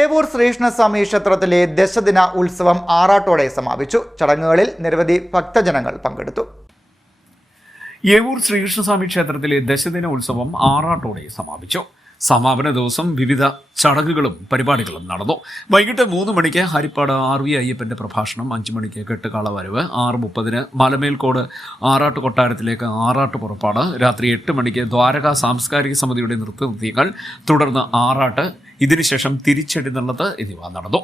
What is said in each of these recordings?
ഏവൂർ ശ്രീകൃഷ്ണസ്വാമി ക്ഷേത്രത്തിലെ ദശദിന ഉത്സവം ആറാട്ടോടെ സമാപിച്ചു. ചടങ്ങുകളിൽ നിരവധി ഭക്തജനങ്ങൾ പങ്കെടുത്തു. ഏവൂർ ശ്രീകൃഷ്ണസ്വാമി ക്ഷേത്രത്തിലെ ദശദിന ഉത്സവം ആറാട്ടോടെ സമാപിച്ചു. സമാപന ദിവസം വിവിധ ചടങ്ങുകളും പരിപാടികളും നടന്നു. വൈകിട്ട് മൂന്ന് മണിക്ക് ഹരിപ്പാട് ആർ വി അയ്യപ്പന്റെ പ്രഭാഷണം അഞ്ച് മണിക്ക് കെട്ടുകാള വരവ് ആറ് മുപ്പതിന് മലമേൽക്കോട് ആറാട്ട് കൊട്ടാരത്തിലേക്ക് ആറാട്ട് പുറപ്പാട് രാത്രി എട്ട് മണിക്ക് ദ്വാരക സാംസ്കാരിക സമിതിയുടെ നൃത്തനൃത്യങ്ങൾ തുടർന്ന് ആറാട്ട് ഇതിനുശേഷം തിരിച്ചടി നടന്നത് എന്നിവ നടന്നു.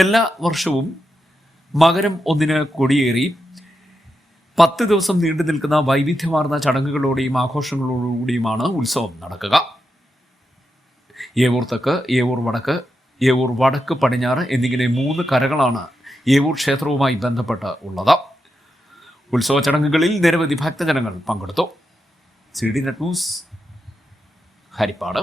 എല്ലാ വർഷവും മകരം ഒന്നിന് കൊടിയേറി പത്ത് ദിവസം നീണ്ടു നിൽക്കുന്ന വൈവിധ്യമാർന്ന ചടങ്ങുകളോടെയും ആഘോഷങ്ങളോടുകൂടിയുമാണ് ഉത്സവം നടക്കുക. ഏവൂർ തെക്ക് ഏവൂർ വടക്ക് ഏവൂർ വടക്ക് പടിഞ്ഞാറ് എന്നിങ്ങനെ മൂന്ന് കരകളാണ് ഏവൂർ ക്ഷേത്രവുമായി ബന്ധപ്പെട്ട് ഉള്ളത്. ഉത്സവ ചടങ്ങുകളിൽ നിരവധി ഭക്തജനങ്ങൾ പങ്കെടുത്തു. C D net news Harippad.